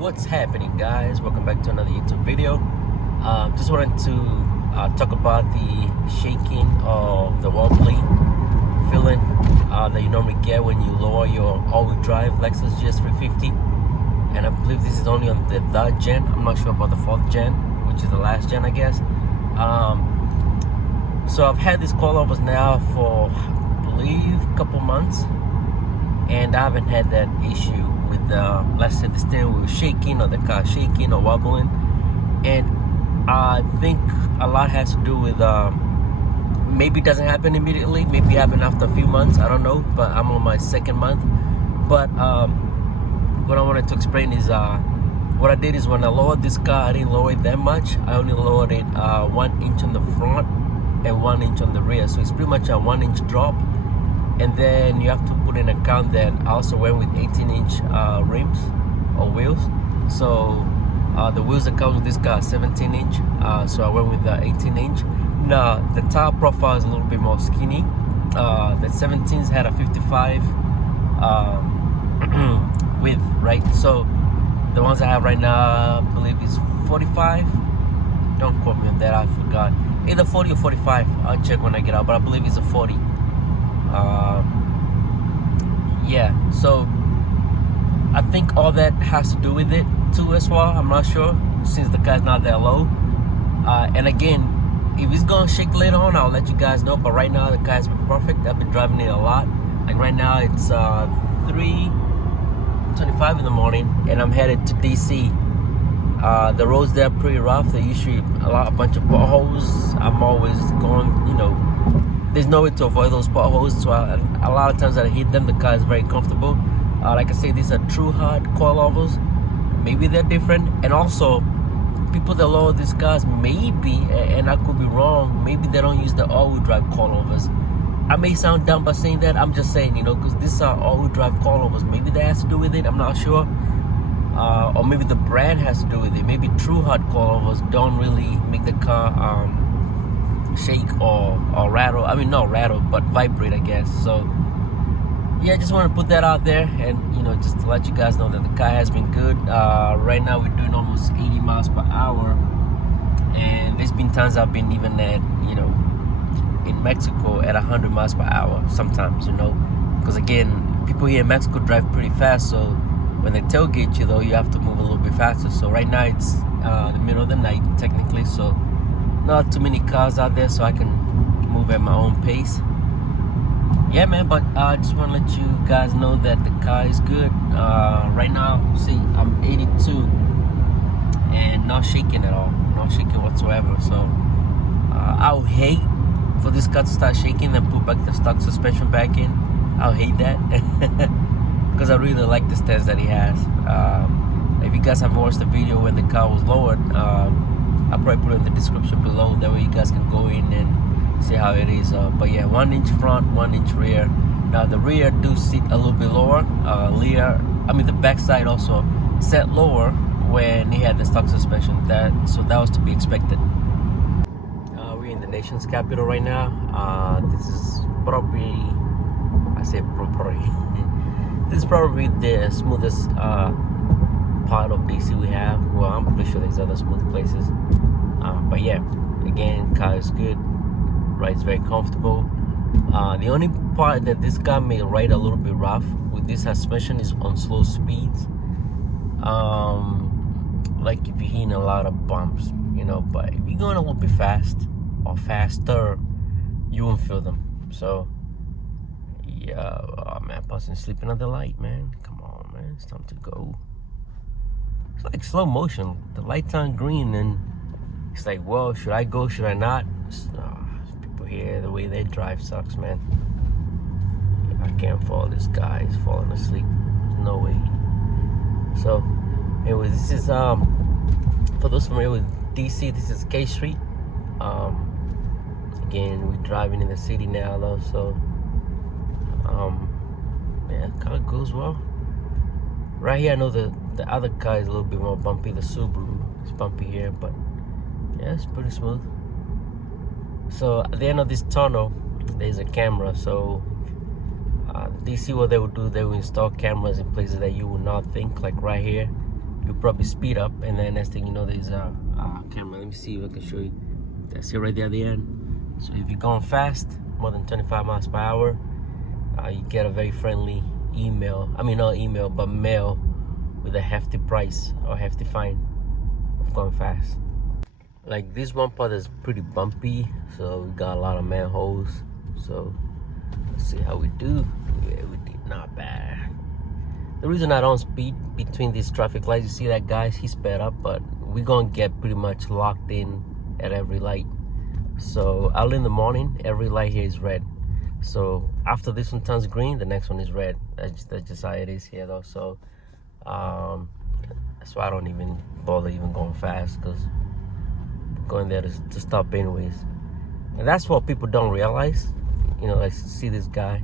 What's happening, guys? Welcome back to another YouTube video. Just wanted to talk about the shaking of the wobbly feeling that you normally get when you lower your all-wheel drive Lexus GS350. And I believe this is only on the 3rd gen. I'm not sure about the 4th gen, which is the last gen, I guess. So I've had these coilovers now for, I believe, a couple months, and I haven't had that issue with let's say the steering wheel shaking or the car shaking or wobbling. And I think a lot has to do with maybe it doesn't happen immediately, maybe it happen after a few months, I don't know, but I'm on my 2nd month. But what I wanted to explain is what I did is when I lowered this car, I didn't lower it that much. I only lowered it 1 inch on the front and 1 inch on the rear, so it's pretty much a 1 inch drop. And then you have to put in account that I also went with 18-inch rims or wheels. So the wheels that come with this car are 17-inch, so I went with the 18-inch. Now the tire profile is a little bit more skinny. The 17s had a 55 width, right? So the ones I have right now, I believe is 45. Don't quote me on that, I forgot. Either 40 or 45. I'll check when I get out, but I believe it's a 40. Yeah, so I think all that has to do with it too as well. I'm not sure, since the car's not that low. And again, if it's gonna shake later on, I'll let you guys know. But right now the car's been perfect. I've been driving it a lot. Like right now it's 3:25 in the morning and I'm headed to DC. The roads there are pretty rough. They usually a bunch of potholes. I'm always going, you know, there's no way to avoid those potholes, so a lot of times that I hit them, the car is very comfortable. Like I say, these are true hard coilovers. Maybe they're different. And also, people that lower these cars, maybe, and I could be wrong, maybe they don't use the all-wheel drive coilovers. I may sound dumb by saying that. I'm just saying, you know, because these are all-wheel drive coilovers. Maybe that has to do with it. I'm not sure. Or maybe the brand has to do with it. Maybe true hard coilovers don't really make the car shake or rattle. I mean, not rattle, but vibrate, I guess. So yeah, I just want to put that out there, and you know, just to let you guys know that the car has been good. Right now we're doing almost 80 miles per hour, and there's been times I've been even at, you know, in Mexico at 100 miles per hour sometimes, you know, because again, people here in Mexico drive pretty fast, so when they tailgate you though, you have to move a little bit faster. So right now it's the middle of the night technically, so not too many cars out there, so I can move at my own pace. Yeah, man, but I just want to let you guys know that the car is good. Right now, see, I'm 82 and not shaking at all, not shaking whatsoever. So I would hate for this car to start shaking and put back the stock suspension back in. I'll hate that because I really like the stance that he has. If you guys haven't watched the video when the car was lowered, I'll probably put it in the description below. That way you guys can go in and see how it is. But yeah, 1 inch front, 1 inch rear. Now the rear do sit a little bit lower. The back side also set lower when he had the stock suspension. So that was to be expected. We're in the nation's capital right now. This is probably, this is probably the smoothest part of DC we have. Well, I'm pretty sure there's other smooth places, but yeah, again, car is good, rides very comfortable. The only part that this car may ride a little bit rough with this suspension is on slow speeds, like if you're hitting a lot of bumps, you know. But if you're going a little bit fast or faster, you won't feel them. So yeah, oh man, person sleeping at the light, man. Come on, man, it's time to go. It's like slow motion. The light's on green and it's like, well, should I go, should I not? People here, the way they drive sucks, man. I can't follow this guy. He's falling asleep. There's no way. So anyways, this is for those familiar with DC, this is K Street. Again, we're driving in the city now though, so yeah, car goes well. Right here, I know the other car is a little bit more bumpy. The Subaru is bumpy here, but yeah, it's pretty smooth. So at the end of this tunnel, there's a camera. So DC, what they would do, they will install cameras in places that you would not think, like right here. you'll probably speed up, and then next thing you know, there's a camera. Let me see if I can show you. That's it right there at the end. So if you're going fast, more than 25 miles per hour, you get a very friendly email. I mean, not email, but mail with a hefty price or hefty fine of going fast. Like this one part is pretty bumpy, so we got a lot of manholes. So let's see how we do. Yeah, we did not bad. The reason I don't speed between these traffic lights, you see that guys, he sped up, but we're gonna get pretty much locked in at every light. So early in the morning, every light here is red. So after this one turns green, the next one is red. That's just how it is here though. So that's why I don't even bother even going fast, because going there to stop anyways. And that's what people don't realize. You know, like, see this guy,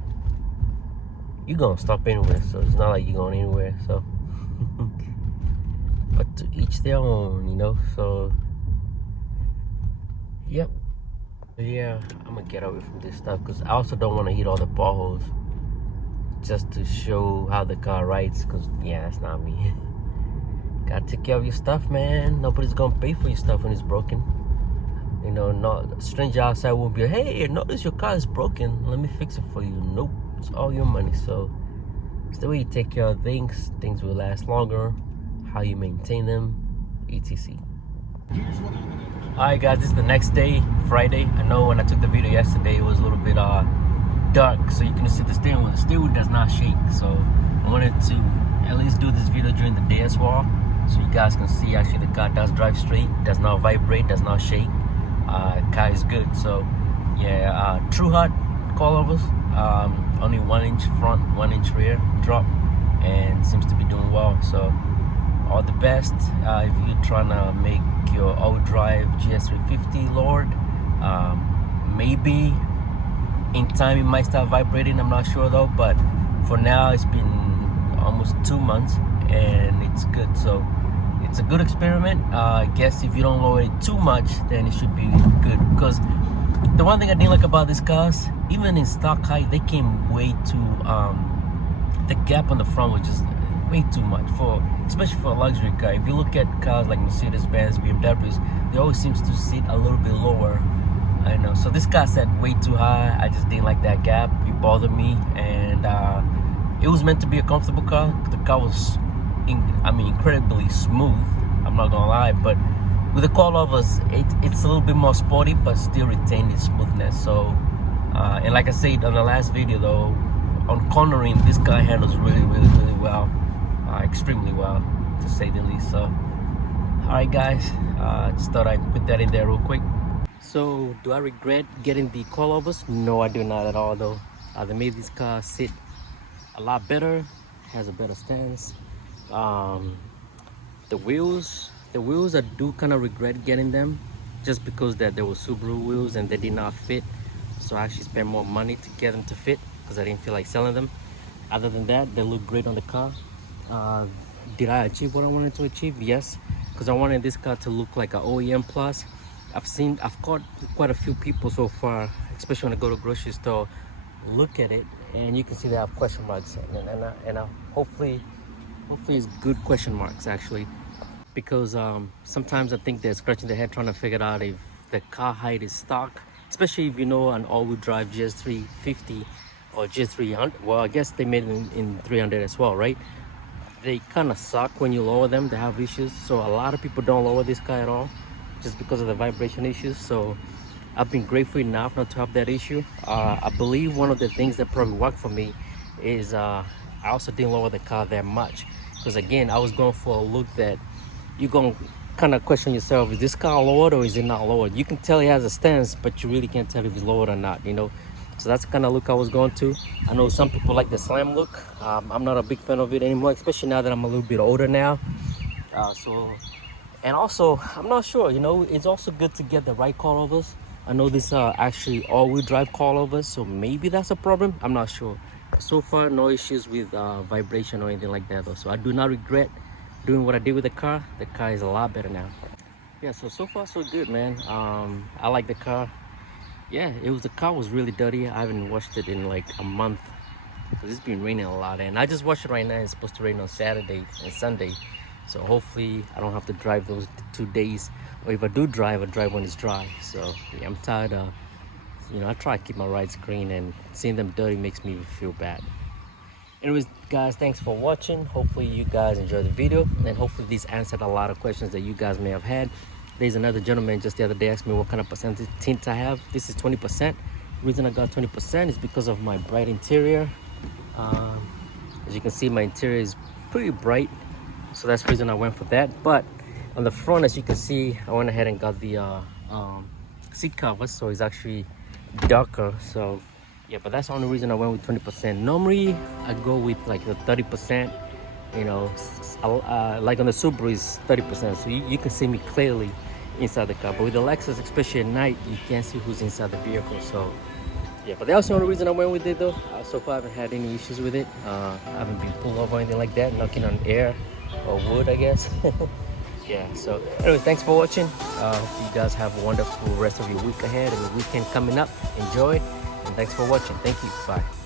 you're gonna stop anywhere, so it's not like you're going anywhere. So but to each their own, you know. So yep. Yeah, I'm gonna get away from this stuff, because I also don't want to hit all the potholes just to show how the car rides, because yeah, that's not me. Gotta take care of your stuff, man. Nobody's gonna pay for your stuff when it's broken. You know, not a stranger outside won't be, hey, notice your car is broken, let me fix it for you. Nope, it's all your money. So it's the way you take care of things. Things will last longer, how you maintain them, etc. Alright guys, this is the next day, Friday. I know when I took the video yesterday, it was a little bit dark, so you can see the steering wheel. The steering wheel does not shake, so I wanted to at least do this video during the day as well, so you guys can see actually the car does drive straight, does not vibrate, does not shake. Car is good. So yeah, true hot coilovers, only 1 inch front, 1 inch rear drop, and seems to be doing well. So all the best if you're trying to make your all drive GS350 Lord. Maybe in time it might start vibrating, I'm not sure though, but for now it's been almost 2 months and it's good. So it's a good experiment. I guess if you don't lower it too much, then it should be good. Because the one thing I didn't like about these cars, even in stock height, they came way too, the gap on the front was just way too much, for especially for a luxury car. If you look at cars like Mercedes-Benz, BMWs, they always seems to sit a little bit lower. I know. So this car sat way too high. I just didn't like that gap. It bothered me, and it was meant to be a comfortable car. The car was incredibly smooth, I'm not gonna lie, but with the coilovers, it's a little bit more sporty, but still retain its smoothness. So and like I said on the last video though, on cornering, this car handles really well, extremely well, to say the least. So alright guys, just thought I'd put that in there real quick. So do I regret getting the coilovers? No, I do not at all though. They made this car sit a lot better, has a better stance. The wheels I do kind of regret getting them, just because that there were Subaru wheels and they did not fit, so I actually spent more money to get them to fit, because I didn't feel like selling them. Other than that, they look great on the car. Did I achieve what I wanted to achieve? Yes, because I wanted this car to look like an OEM plus. I've caught quite a few people so far, especially when I go to grocery store, look at it and you can see they have question marks, and hopefully it's good question marks actually, because sometimes I think they're scratching their head trying to figure out if the car height is stock, especially if you know an all-wheel drive GS350 or GS300. Well, I guess they made it in 300 as well, right? They kind of suck when you lower them. They have issues, so a lot of people don't lower this car at all just because of the vibration issues. So I've been grateful enough not to have that issue. I believe one of the things that probably worked for me is I also didn't lower the car that much, because again, I was going for a look that you're going to kind of question yourself, is this car lowered or is it not lowered? You can tell it has a stance, but you really can't tell if it's lowered or not, you know. So that's the kind of look I was going to. I know some people like the slam look. I'm not a big fan of it anymore, especially now that I'm a little bit older now. And also, I'm not sure, you know, it's also good to get the right coilovers. I know these are actually all-wheel drive coilovers, so maybe that's a problem. I'm not sure. So far, no issues with vibration or anything like that though. So I do not regret doing what I did with the car. The car is a lot better now. Yeah, so far so good, man. I like the car. Yeah, the car was really dirty. I haven't washed it in like a month because it's been raining a lot, and I just washed it right now. It's supposed to rain on Saturday and Sunday, So hopefully I don't have to drive those 2 days, or if I do drive, I drive when it's dry. So yeah, I'm tired of, you know, I try to keep my rides clean, and seeing them dirty makes me feel bad. Anyways, guys, thanks for watching. Hopefully you guys enjoyed the video, and hopefully this answered a lot of questions that you guys may have had. There's another gentleman just the other day asked me what kind of percentage tint I have. This is 20%. Reason I got 20% is because of my bright interior. As you can see, my interior is pretty bright, so that's the reason I went for that. But on the front, as you can see, I went ahead and got the seat covers, so it's actually darker. So yeah, but that's the only reason I went with 20%. Normally I go with like the 30%, you know, like on the Subaru is 30%, so you can see me clearly inside the car. But with the Lexus, especially at night, you can't see who's inside the vehicle. So yeah, but that's the only reason I went with it though. So far I haven't had any issues with it. I haven't been pulled over or anything like that, knocking on air or wood, I guess. Yeah, so anyway, thanks for watching. Hope you guys have a wonderful rest of your week ahead and the weekend coming up. Enjoy, and thanks for watching. Thank you. Bye.